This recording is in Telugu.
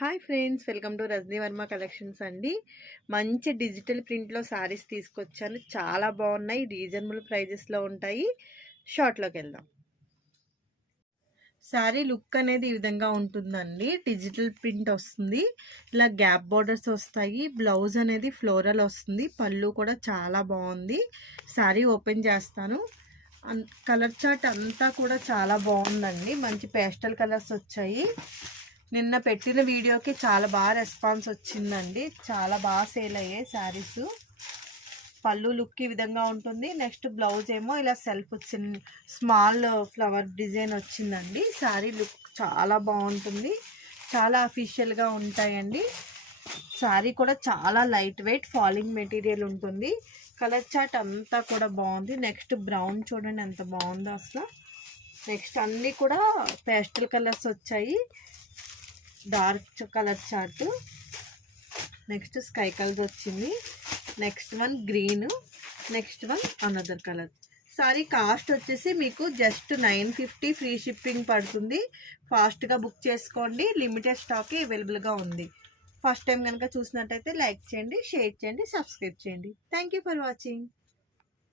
Hi friends, welcome to Rajani Varma collections అండి. మంచి డిజిటల్ ప్రింట్లో శారీస్ తీసుకొచ్చాను. చాలా బాగున్నాయి, రీజనబుల్ ప్రైజెస్లో ఉంటాయి. షార్ట్లోకి వెళ్దాం. శారీ లుక్ అనేది ఈ విధంగా ఉంటుందండి. డిజిటల్ ప్రింట్ వస్తుంది, ఇలా గ్యాప్ బోర్డర్స్ వస్తాయి. బ్లౌజ్ అనేది ఫ్లోరల్ వస్తుంది. పళ్ళు కూడా చాలా బాగుంది. శారీ ఓపెన్ చేస్తాను. కలర్ చార్ట్ అంతా కూడా చాలా బాగుందండి. మంచి పేస్టల్ కలర్స్ వచ్చాయి. నిన్న పెట్టిన వీడియోకి చాలా బాగా రెస్పాన్స్ వచ్చిందండి. చాలా బాగా సేల్ అయ్యాయి శారీస్. పళ్ళు లుక్ ఈ విధంగా ఉంటుంది. నెక్స్ట్ బ్లౌజ్ ఏమో ఇలా సెల్ఫ్ వచ్చింది, స్మాల్ ఫ్లవర్ డిజైన్ వచ్చిందండి. శారీ లుక్ చాలా బాగుంటుంది, చాలా అఫీషియల్గా ఉంటాయండి. శారీ కూడా చాలా లైట్ వెయిట్ ఫాలింగ్ మెటీరియల్ ఉంటుంది. కలర్ చార్ట్ అంతా కూడా బాగుంది. నెక్స్ట్ బ్రౌన్ చూడండి ఎంత బాగుందో అసలు. నెక్స్ట్ అన్నీ కూడా పేస్టల్ కలర్స్ వచ్చాయి. Dark colour chart, next sky colour వచ్చింది. Next one green, next one another colour. Sorry cost వచ్చేసి మీకు జస్ట్ 950 ఫ్రీ షిప్పింగ్ పడుతుంది. ఫాస్ట్గా బుక్ చేసుకోండి, లిమిటెడ్ స్టాక్ అవైలబుల్గా ఉంది. ఫస్ట్ టైం కనుక చూసినట్టయితే లైక్ చేయండి, షేర్ చేయండి, సబ్స్క్రైబ్ చేయండి. Thank you for watching.